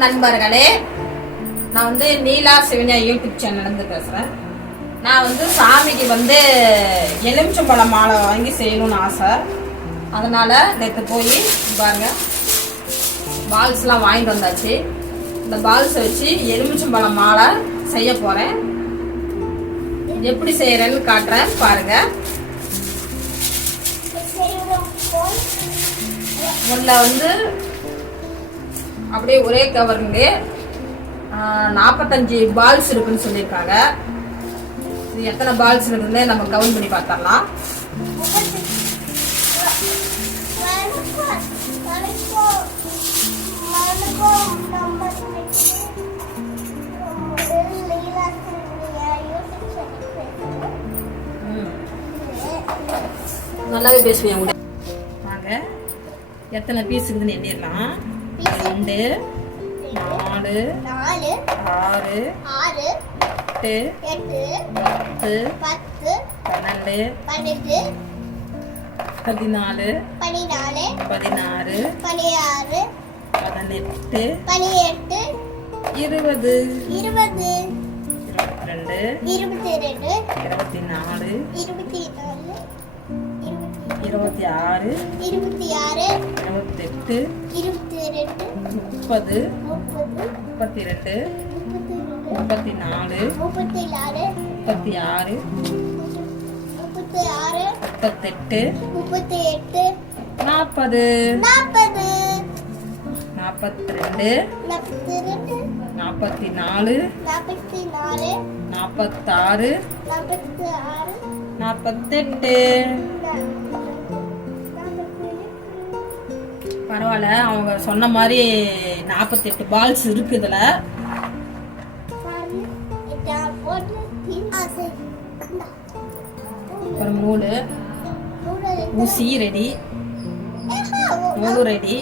வணக்கம் நண்பர்களே, நான் நீலா சிவன்யா யூடியூப் சேனல்லேருந்து பேசுகிறேன். நான் சாமிக்கு எலுமிச்சம்பழம் மாலை வாங்கி செய்யணும்னு ஆசை. அதனால் நேற்று போய் பாருங்க பால்ஸ்லாம் வாங்கிட்டு வந்தாச்சு. இந்த பால்ஸை வச்சு எலுமிச்சம்பழம் மாலை செய்ய போகிறேன். எப்படி செய்கிறேன்னு காட்டுறேன் பாருங்கள். முதல்ல அப்படியே ஒரே கவருங்க 45 பால்ஸ் இருக்குன்னு சொல்லியிருக்காங்க. இது எத்தனை பால்ஸ் இருக்குன்னு நம்ம கவுண்ட் பண்ணி பார்த்தரலாம். நல்லாவே பேசுவேன் கூட. வாங்க எத்தனை பீஸ் இருக்குதுன்னு எண்ணிடலாம். 2 4 6 8 10 12 14 16 17 18 20 22 24 26 28 30 32 34 36 38 40 42 44 46 48. பரவாயில்ல, அவங்க சொன்ன மாதிரி 48 பால்ஸ் இருக்கு. இதுல ஒரு நூலு, ஊசி ரெடி, நூலு ரெடி.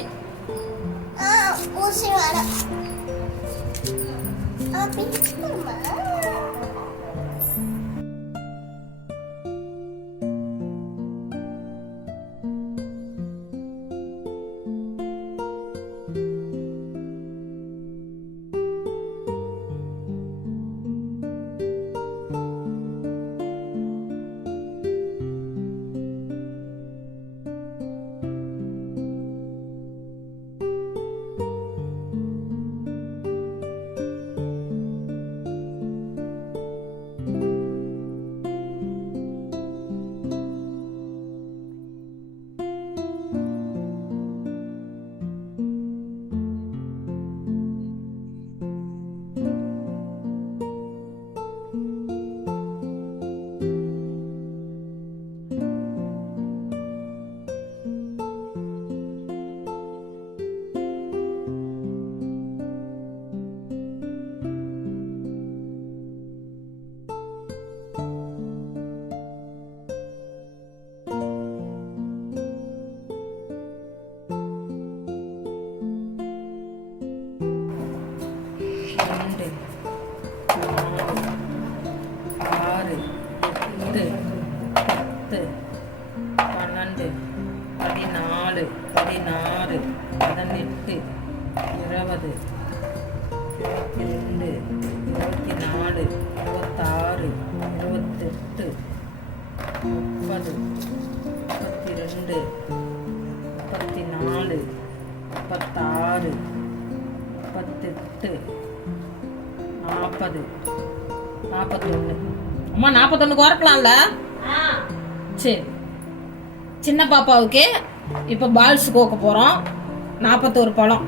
அம்மா 41 குறைக்கலாம்ல? சரி. சின்ன பாப்பாவுக்கு இப்போ பால்ஸ் கோக்க போகிறோம். 41 பழம்.